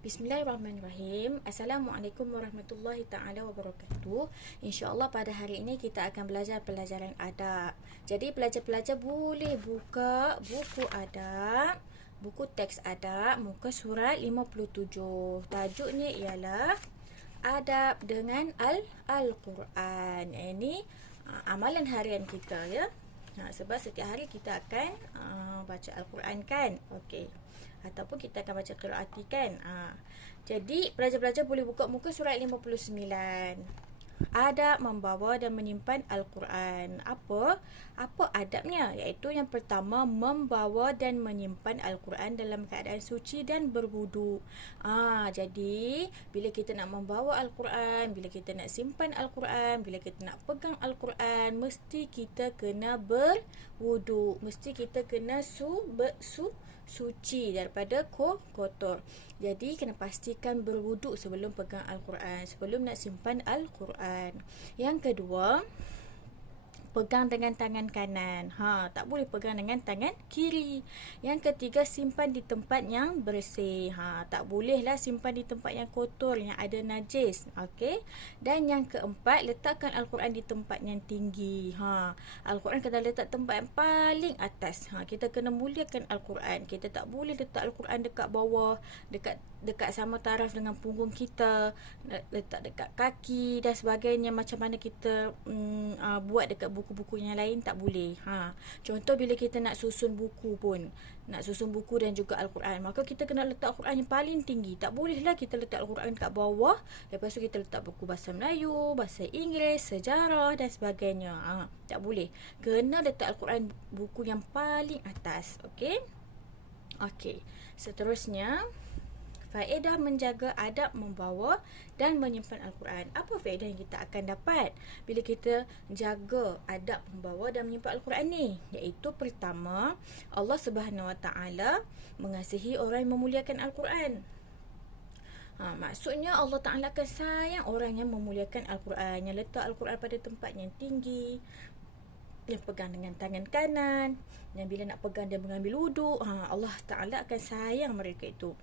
Bismillahirrahmanirrahim. Assalamualaikum warahmatullahi ta'ala wabarakatuh. InsyaAllah pada hari ini kita akan belajar pelajaran adab. Jadi pelajar-pelajar boleh buka buku adab, buku teks adab, muka surat 57. Tajuknya ialah Adab dengan Al-Quran. Ini amalan harian kita, ya. Sebab setiap hari kita akan baca Al-Quran, kan? Okey. Ataupun kita akan baca qiraati, kan? Jadi pelajar-pelajar boleh buka muka surat 59. Adab membawa dan menyimpan Al-Quran. Apa adabnya? Iaitu yang pertama, membawa dan menyimpan Al-Quran dalam keadaan suci dan berwudu. Jadi bila kita nak membawa Al-Quran, bila kita nak simpan Al-Quran, bila kita nak pegang Al-Quran, mesti kita kena berwudu. Mesti kita kena suci daripada kotor. Jadi kena pastikan berwuduk sebelum pegang Al-Quran, sebelum nak simpan Al-Quran. Yang kedua, pegang dengan tangan kanan. Tak boleh pegang dengan tangan kiri. Yang ketiga, simpan di tempat yang bersih. Tak bolehlah simpan di tempat yang kotor, yang ada najis. Okey. Dan yang keempat, letakkan Al-Quran di tempat yang tinggi. Al-Quran kena letak tempat yang paling atas. Kita kena muliakan Al-Quran. Kita tak boleh letak Al-Quran dekat bawah, dekat sama taraf dengan punggung kita, letak dekat kaki dan sebagainya, macam mana kita buat dekat buku-buku yang lain, tak boleh. Contoh bila kita nak susun buku pun, nak susun buku dan juga Al-Quran, maka kita kena letak Al-Quran yang paling tinggi. Tak bolehlah kita letak Al-Quran kat bawah, lepas tu kita letak buku bahasa Melayu, bahasa Inggeris, sejarah dan sebagainya. Tak boleh. Kena letak Al-Quran buku yang paling atas. Okey. Seterusnya, faedah menjaga adab membawa dan menyimpan Al-Quran. Apa faedah yang kita akan dapat bila kita jaga adab membawa dan menyimpan Al-Quran ni? Iaitu pertama, Allah Subhanahu Wa Taala mengasihi orang yang memuliakan Al-Quran. Maksudnya Allah Ta'ala akan sayang orang yang memuliakan Al-Quran, yang letak Al-Quran pada tempat yang tinggi, yang pegang dengan tangan kanan, yang bila nak pegang dia mengambil wuduk. Allah Ta'ala akan sayang mereka itu.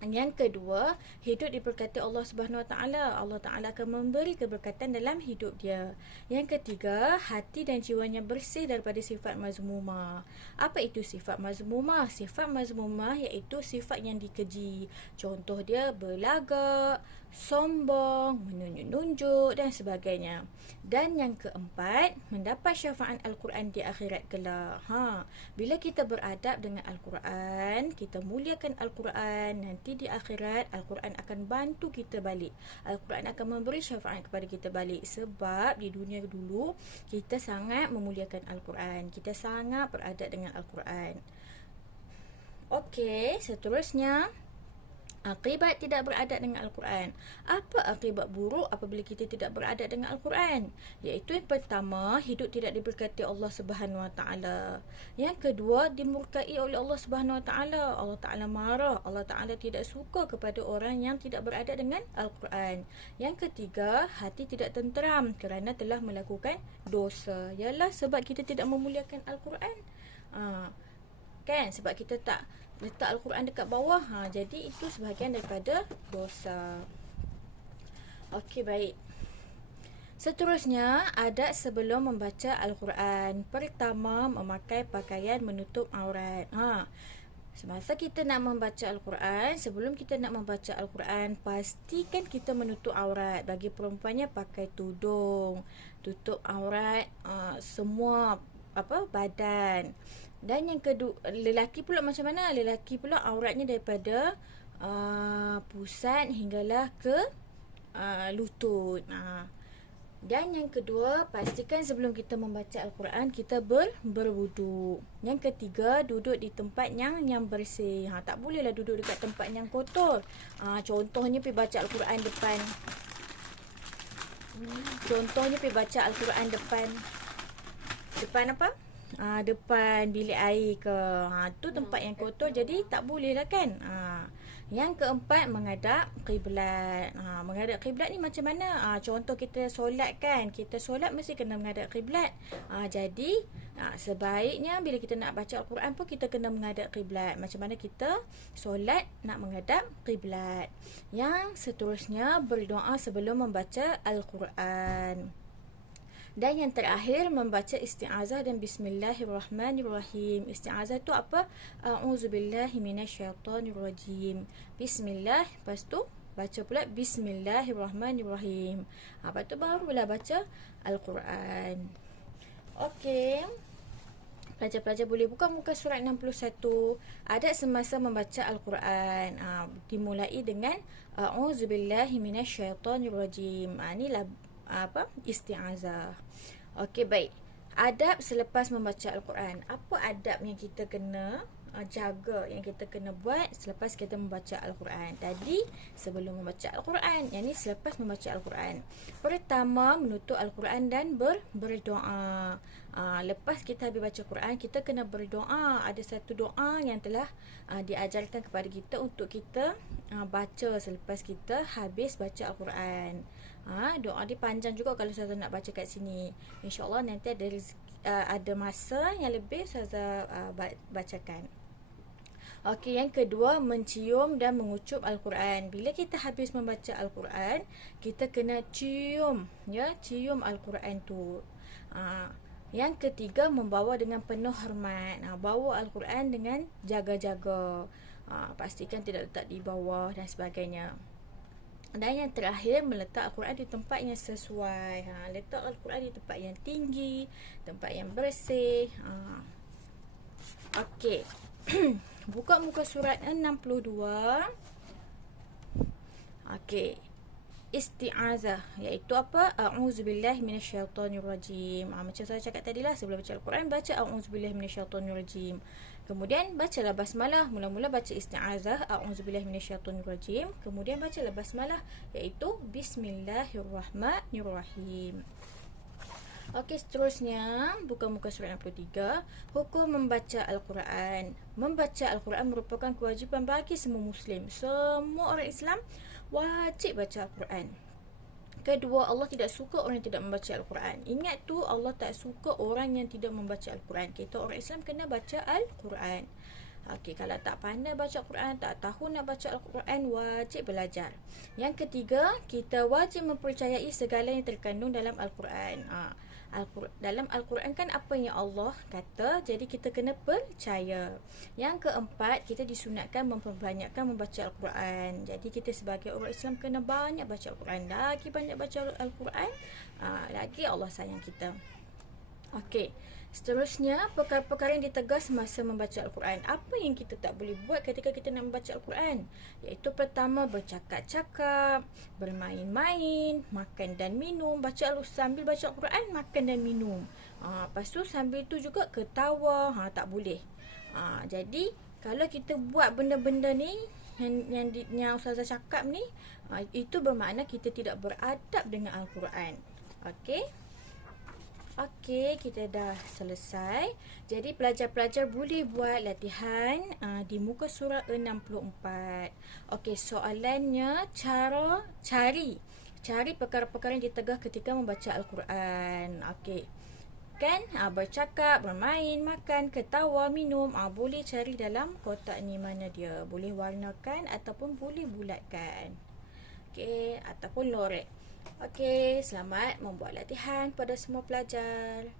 Yang kedua, hidup diberkati Allah Subhanahu Wa Taala. Allah Taala akan memberi keberkatan dalam hidup dia. Yang ketiga, hati dan jiwanya bersih daripada sifat mazmumah. Apa itu sifat mazmumah? Sifat mazmumah iaitu sifat yang dikeji. Contoh dia berlagak, sombong, menunjuk-nunjuk dan sebagainya. Dan yang keempat, mendapat syafaat Al-Quran di akhirat kelak. Bila kita beradab dengan Al-Quran, kita muliakan Al-Quran, nanti di akhirat Al-Quran akan bantu kita balik. Al-Quran akan memberi syafaat kepada kita balik. Sebab di dunia dulu kita sangat memuliakan Al-Quran, kita sangat beradab dengan Al-Quran. Okey, seterusnya, akibat tidak beradab dengan Al-Quran. Apa akibat buruk apabila kita tidak beradab dengan Al-Quran? Iaitu yang pertama, hidup tidak diberkati Allah Subhanahu Wa Taala. Yang kedua, dimurkai oleh Allah Subhanahu Wa Taala. Allah Taala marah. Allah Taala tidak suka kepada orang yang tidak beradab dengan Al-Quran. Yang ketiga, hati tidak tenteram kerana telah melakukan dosa. Yalah, sebab kita tidak memuliakan Al-Quran. Kan? Sebab kita tak letak Al-Quran dekat bawah. Jadi itu sebahagian daripada dosa. Okey, baik. Seterusnya, adab sebelum membaca Al-Quran. Pertama, memakai pakaian menutup aurat. Semasa kita nak membaca Al-Quran, sebelum kita nak membaca Al-Quran, pastikan kita menutup aurat. Bagi perempuannya, pakai tudung, tutup aurat semua badan. Dan yang kedua, lelaki pula macam mana? Lelaki pula auratnya daripada pusat hinggalah ke lutut. Dan yang kedua, pastikan sebelum kita membaca Al-Quran kita berwuduk. Yang ketiga, duduk di tempat yang bersih. Tak bolehlah duduk dekat tempat yang kotor. Contohnya pergi baca Al-Quran depan depan apa? Depan bilik air ke. Tu tempat yang kotor, jadi tak boleh lah, kan. Yang keempat, menghadap kiblat. Menghadap kiblat ni macam mana? Contoh kita solat kan. Kita solat mesti kena menghadap kiblat. Jadi, sebaiknya bila kita nak baca Al-Quran pun kita kena menghadap kiblat. Macam mana kita solat nak menghadap kiblat. Yang seterusnya, berdoa sebelum membaca Al-Quran. Dan yang terakhir, membaca isti'azah dan bismillahirrahmanirrahim. Isti'azah tu apa? A'udzubillahi minasyaitonirrajim. Bismillah, lepas tu baca pula bismillahirrahmanirrahim. Lepas tu barulah baca Al-Quran. Okey. Pelajar-pelajar boleh buka muka surat 61. Adab semasa membaca Al-Quran. Dimulai dengan A'udzubillahi minasyaitonirrajim. Inilah isti'azah. Okey, baik. Adab selepas membaca Al-Quran. Apa adab yang kita kena jaga, yang kita kena buat selepas kita membaca Al-Quran? Tadi sebelum membaca Al-Quran, yang ni selepas membaca Al-Quran. Pertama, menutup Al-Quran dan berdoa. Lepas kita habis baca Quran, kita kena berdoa. Ada satu doa yang telah diajarkan kepada kita untuk kita baca selepas kita habis baca Al-Quran. Doa dia panjang juga kalau Ustazah nak baca kat sini. InsyaAllah nanti ada masa yang lebih Ustazah bacakan. Okey, yang kedua, mencium dan mengucup Al-Quran. Bila kita habis membaca Al-Quran, kita kena cium Al-Quran tu. Yang ketiga, membawa dengan penuh hormat. Bawa Al-Quran dengan jaga-jaga. Pastikan tidak letak di bawah dan sebagainya. Dan yang terakhir, meletak Al-Quran di tempat yang sesuai. Letak Al-Quran di tempat yang tinggi, tempat yang bersih. Okey. Buka muka surat 62. Okey. Isti'azah, iaitu apa? A'udzubillahi minasyaitonirrajim. Macam saya cakap tadi lah, sebelum baca Al-Quran, baca A'udzubillahi minasyaitonirrajim. Kemudian bacalah basmalah. Mula-mula baca isti'azah A'udzubillahi minasyaitonirrajim. Kemudian bacalah basmalah, iaitu Bismillahirrahmanirrahim. Okey, seterusnya buka muka surat 63. Hukum membaca Al-Quran. Membaca Al-Quran merupakan kewajipan bagi semua Muslim. Semua orang Islam wajib baca Al-Quran. Kedua, Allah tidak suka orang yang tidak membaca Al-Quran. Ingat tu, Allah tak suka orang yang tidak membaca Al-Quran. Kita orang Islam kena baca Al-Quran. Okey, kalau tak pandai baca Al-Quran, tak tahu nak baca Al-Quran, wajib belajar. Yang ketiga, kita wajib mempercayai segala yang terkandung dalam Al-Quran. Dalam Al-Quran kan apa yang Allah kata, jadi kita kena percaya. Yang keempat, kita disunatkan memperbanyakkan membaca Al-Quran. Jadi kita sebagai orang Islam kena banyak baca Al-Quran. Lagi banyak baca Al-Quran, lagi Allah sayang kita. Okey, seterusnya perkara-perkara yang ditegas masa membaca Al-Quran. Apa yang kita tak boleh buat ketika kita nak membaca Al-Quran? Iaitu pertama, bercakap-cakap, bermain-main, makan dan minum. Sambil baca Al-Quran, makan dan minum. Lepas tu sambil tu juga ketawa, tak boleh. Jadi kalau kita buat benda-benda ni yang Ustazah cakap ni, itu bermakna kita tidak beradab dengan Al-Quran. Okey. Okey, kita dah selesai. Jadi pelajar-pelajar boleh buat latihan di muka surat 64. Okey, soalannya cari perkara-perkara yang ditegah ketika membaca Al-Quran. Okey. Kan? Bercakap, bermain, makan, ketawa, minum. Boleh cari dalam kotak ni mana dia. Boleh warnakan ataupun boleh bulatkan. Okey, ataupun lorek. Okey, selamat membuat latihan pada semua pelajar.